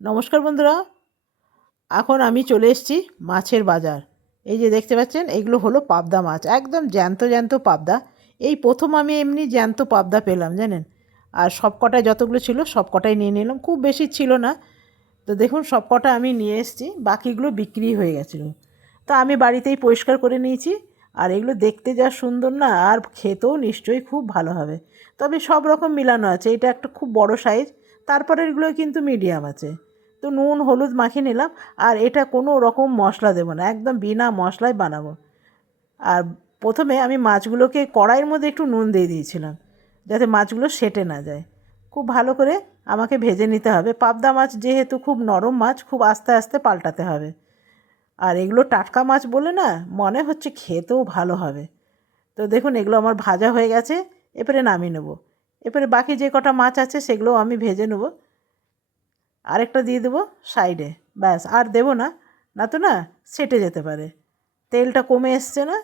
নমস্কার বন্ধুরা, এখন আমি চলে এসেছি মাছের বাজার। এই যে দেখতে পাচ্ছেন, এগুলো হলো পাবদা মাছ, একদম জ্যান্ত জ্যান্ত পাবদা। এই প্রথম আমি এমনি জ্যান্ত পাবদা পেলাম জানেন। আর সব কটায় যতগুলো ছিল সব কটাই নিয়ে নিলাম, খুব বেশি ছিল না। তো দেখুন সব কটা আমি নিয়ে এসেছি, বাকিগুলো বিক্রি হয়ে গেছিলো। তো আমি বাড়িতেই পরিষ্কার করে নিয়েছি। আর এগুলো দেখতে যা সুন্দর না, আর খেতেও নিশ্চয়ই খুব ভালো হবে। তবে সব রকম মিলানো আছে, এটা একটা খুব বড় সাইজ, তারপরেরগুলো কিন্তু মিডিয়াম আছে। তো নুন হলুদ মাখিয়ে নিলাম। আর এটা কোনো রকম মশলা দেবো না, একদম বিনা মশলায় বানাবো। আর প্রথমে আমি মাছগুলোকে কড়াইয়ের মধ্যে একটু নুন দিয়ে দিয়েছিলাম, যাতে মাছগুলো সেটে না যায়। খুব ভালো করে আমাকে ভেজে নিতে হবে। পাবদা মাছ যেহেতু খুব নরম মাছ, খুব আস্তে আস্তে পাল্টাতে হবে। আর এগুলো টাটকা মাছ বলে না, মনে হচ্ছে খেতেও ভালো হবে। তো দেখুন এগুলো আমার ভাজা হয়ে গেছে, এরপরে নামিয়ে নেব। এরপরে বাকি যে কটা মাছ আছে সেগুলোও আমি ভেজে নেব। আরেকটা দিয়ে দেবো সাইডে, ব্যাস আর দেবো না, না তো না সেটে যেতে পারে। তেলটা কমে এসছে না,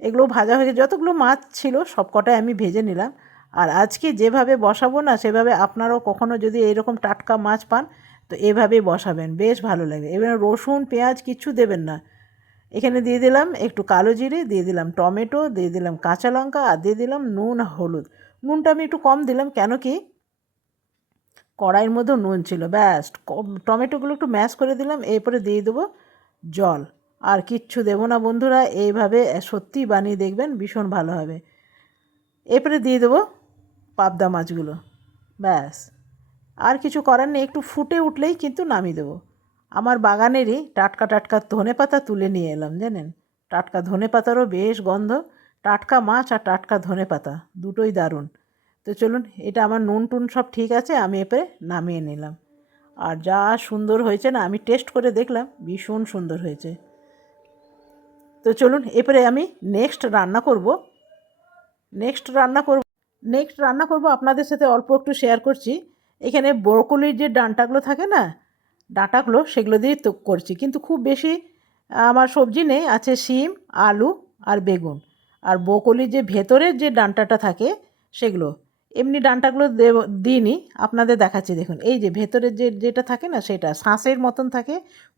এগুলো ভাজা হয়ে গেছে। যতগুলো মাছ ছিল সব কটাই আমি ভেজে নিলাম। আর আজকে যেভাবে বসাবো না, সেভাবে আপনারাও কখনও যদি এইরকম টাটকা মাছ পান তো এভাবেই বসাবেন, বেশ ভালো লাগে। এবার রসুন পেঁয়াজ কিচ্ছু দেবেন না। এখানে দিয়ে দিলাম একটু কালো জিরে, দিয়ে দিলাম টমেটো, দিয়ে দিলাম কাঁচা লঙ্কা, আর দিয়ে দিলাম নুন হলুদ। নুনটা আমি একটু কম দিলাম, কেন কি কড়াইয়ের মধ্যেও নুন ছিল। ব্যাস টমেটোগুলো একটু ম্যাশ করে দিলাম, এরপরে দিয়ে দেবো জল। আর কিচ্ছু দেবো না বন্ধুরা, এইভাবে সত্যি বানিয়ে দেখবেন, ভীষণ ভালো হবে। এরপরে দিয়ে দেবো পাবদা মাছগুলো, ব্যাস আর কিছু করার নেই। একটু ফুটে উঠলেই কিন্তু নামিয়ে দেবো। আমার বাগানেরই টাটকা টাটকা ধনেপাতা তুলে নিয়ে এলাম জানেন। টাটকা ধনেপাতারও বেশ গন্ধ। টাটকা মাছ আর টাটকা ধনেপাতা দুটোই দারুণ। তো চলুন, এটা আমার নুন টুন সব ঠিক আছে, আমি এরপরে নামিয়ে নিলাম। আর যা সুন্দর হয়েছে না, আমি টেস্ট করে দেখলাম, ভীষণ সুন্দর হয়েছে। তো চলুন এরপরে আমি নেক্সট রান্না করব আপনাদের সাথে অল্প একটু শেয়ার করছি। এখানে ব্রোকলির যে ডাঁটাগুলো থাকে না, ডাঁটাগুলো সেগুলো দিয়ে তো করছি, কিন্তু খুব বেশি আমার সবজি নেই, আছে শিম, আলু আর বেগুন। আর ব্রোকলির যে ভেতরের যে ডাঁটাটা থাকে সেগুলো, এমনি ডাঁটাগুলো দিইনি, আপনাদের দেখাচ্ছি। দেখুন এই যে ভেতরের যেটা থাকে না, সেটা শাঁসের মতন থাকে,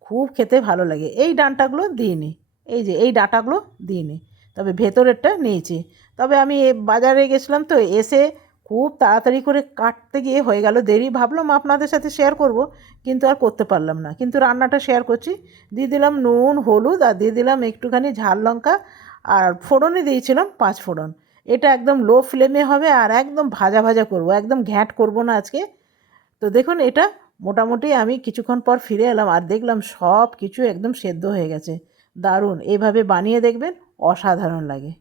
খুব খেতে ভালো লাগে। এই ডাঁটাগুলো দিইনি, এই যে এই ডাঁটাগুলো দিইনি, তবে ভেতরেরটা নিয়েছি। তবে আমি বাজারে গেছিলাম তো, এসে খুব তাড়াতাড়ি করে কাটতে গিয়ে হয়ে গেল দেরি। ভাবলাম আপনাদের সাথে শেয়ার করব, কিন্তু আর করতে পারলাম না। কিন্তু রান্নাটা শেয়ার করছি। দিয়ে দিলাম নুন হলুদ, আর দিয়ে দিলাম একটুখানি ঝাল লঙ্কা, আর ফোড়নে দিয়েছিলাম 5 ফোড়ন। এটা একদম লো ফ্লেমে হবে, আর একদম ভাজা ভাজা করব, একদম ঘ্যাঁট করব না আজকে। তো দেখুন এটা মোটামুটি আমি কিছুক্ষণ পর ফিরে এলাম, আর দেখলাম সব কিছু একদম সেদ্ধ হয়ে গেছে। দারুণ, এইভাবে বানিয়ে দেখবেন, অসাধারণ লাগে।